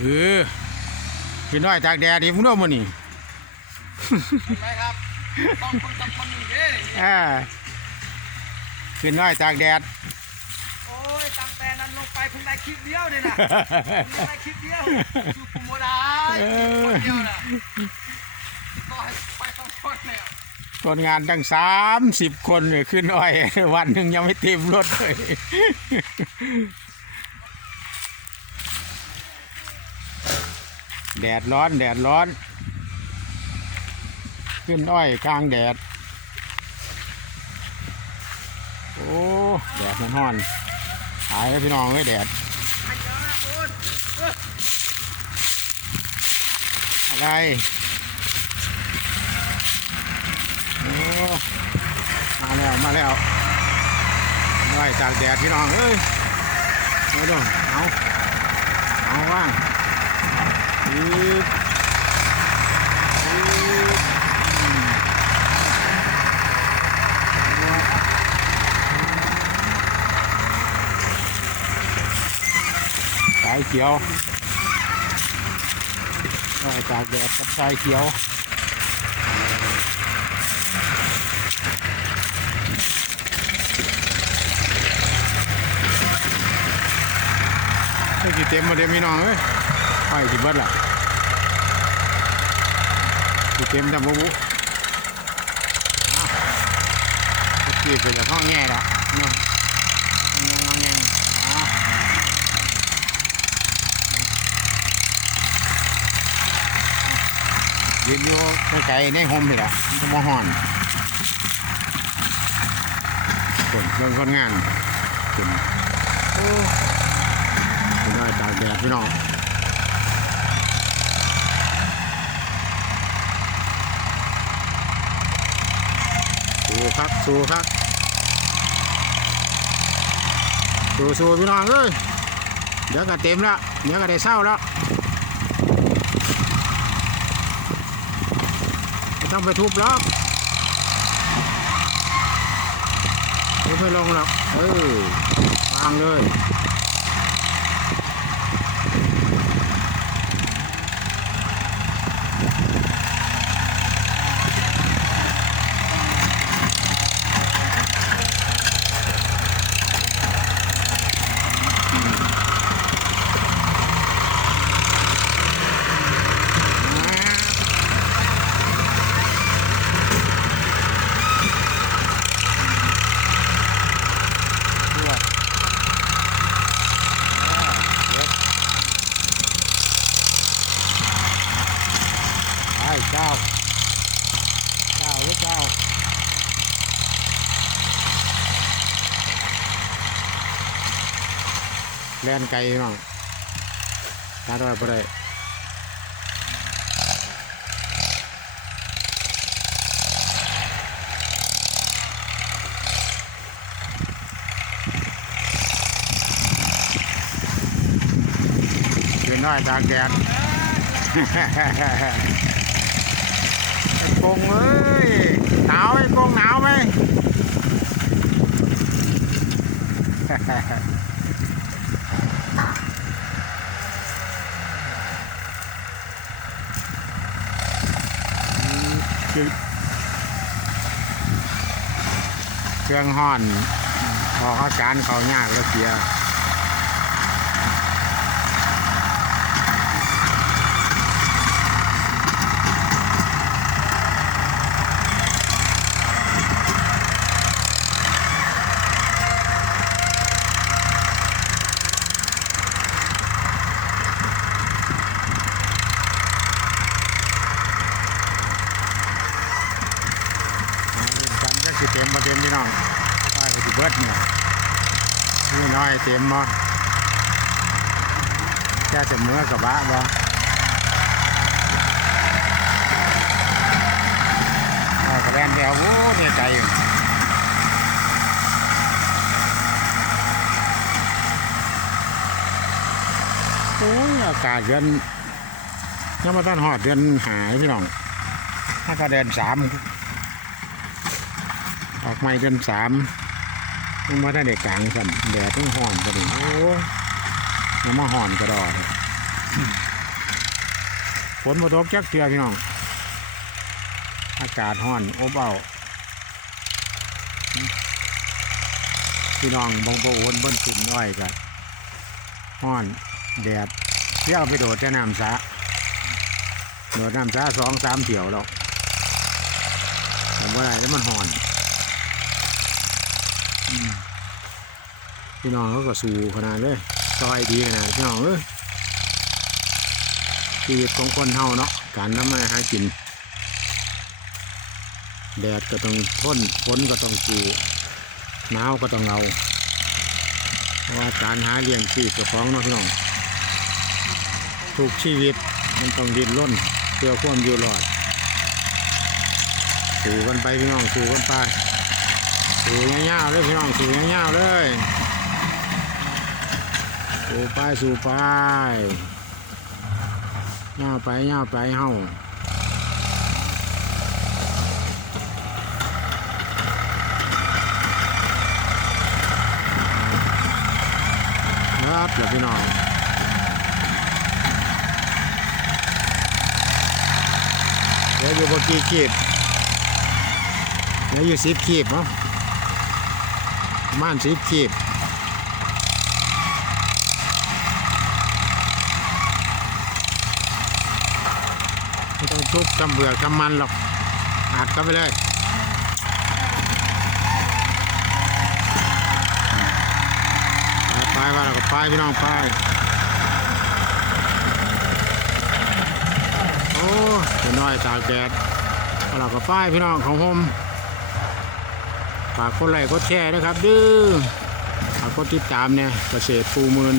เออพี่น้อยตากแดดดีพุ่งโน้มันนี่ไปครับต้องคนกับคนหนึ่งเด้อ่าพี่น้อยตากแดดโอ้ยตั้งแต่นั้นลงไปเพิ่งได้คลิปเดียวเลยนะเพิ่งได้คลิปเดียวอยู่กุมโมได้คนเดียวน่ะก็ให้ไปต้องคนแล้วคนงานตั้งสามสิบคนเลยขึ้นอ้อย วันหนึ่งยังไม่เต็มรถเลย แดดร้อน แดดร้อน ขึ้นอ้อยกลางแดด โอ้ แดดมันร้อนหายแล้วพี่น้องเลยแดดไอ้เจ้านะไรโอ้มาแล้ว มาแล้วน้อยจากแดดพี่น้องเอ้ยไม่ต้องเอาเอาว่าง สายเขียวน้อยจากแดดกับสายเขียวไอ้กี่เต็มมาเต็มพี่น้องเอ้ย ไปกี่เบิดล่ะกี่เต็มทำบุบุอ้าวตะกี้เป็นจะท้องแง่ละเนาะงงงงอ้าวยืนอยู่ไกลๆในห่มนี่แหละมันจะมาห่อนคนเรื่องคนงานคนโอ้พี่น้ตากแดดพี่น้อง สู้ครับสู้สู้พี่น้องเอ้ยเดี๋ยวก็เต็มแล้วเดี๋ยวก็ได้เศร้าแล้วไม่ต้องไปทุบหรอกทุบไม่ลงหรอกเออวางเลย ไป เจ้าเจ้าหรือเจ้าแล่นไกลน้องตาดอยบ่ได้เดินน้อยตากแดดไอ้ กงเอ้ยหนาวไอ้กงหนาวไหมเครื่องห่อน พอเขาจานเขายากแล้วเสีย เอาเล่นกันก็ สิเต็มมาเต็มพี่น้องไปก็สิเบิดเนี่ยนี่น้อยเต็มมาแค่จะเมื่อกระบะบ่เอากระแดนแถวโอ้เนี่ยไกลอยู่โอ้ยอากาศเดือนยังมาต้นหอดเดือนหายพี่น้องถ้าก็เดือนสาม ออกไม่เดือนสามมันมาได้เด็กกลางสันแดดต้องห่อนก็ดิโอ้ยังมาห่อนกระดอดฝนมาตกจักเทือพี่น้อง อากาศร้อนอบอ้าวพี่น้องบงโบโอนบนขึ้นน้อยกันร้อนแดดเที่ยวไปโดดแต่น้ำสะโดดน้ำสะสองสามเที่ยวแล้วผมว่าอะไรแล้วมันร้อน พี่น้องเขาก็สู้ขนาดเลยซอยดีขนาดพี่น้องเอ้ยชีวิตของคนเฮาเนาะการทำมาหากิน แดดก็ต้องทนฝนก็ต้องสู้หนาวก็ต้องเอาเพราะว่าการหาเลี้ยงชีพเจ้าของเนาะพี่น้องทุกชีวิตมันต้องดิ้นรนเพื่อความอยู่รอดสู้กันไปพี่น้องสู้กันไป สู้ยาวๆเลยพี่น้องสู้ยาวๆเลยสู้ไปสู้ไปยาวไปยาวไปเฮาครับเดี๋ยวพี่น้องเดี๋ยวอยู่บนกี่ขีดเดี๋ยวอยู่สิบขีดเนาะ ประม่านสิบขีดไม่ต้องทุบจำเบือกจำมันหรอกอัดเข้าไปเลยไปว่าเราก็ไปพี่น้องไปโอ้จะน้อยตากแดดเราก็ไปพี่น้องของผม ฝากกดไลค์กดแชร์นะครับดื้อฝากกดติดตามเนี่ยเกษตรปูมืน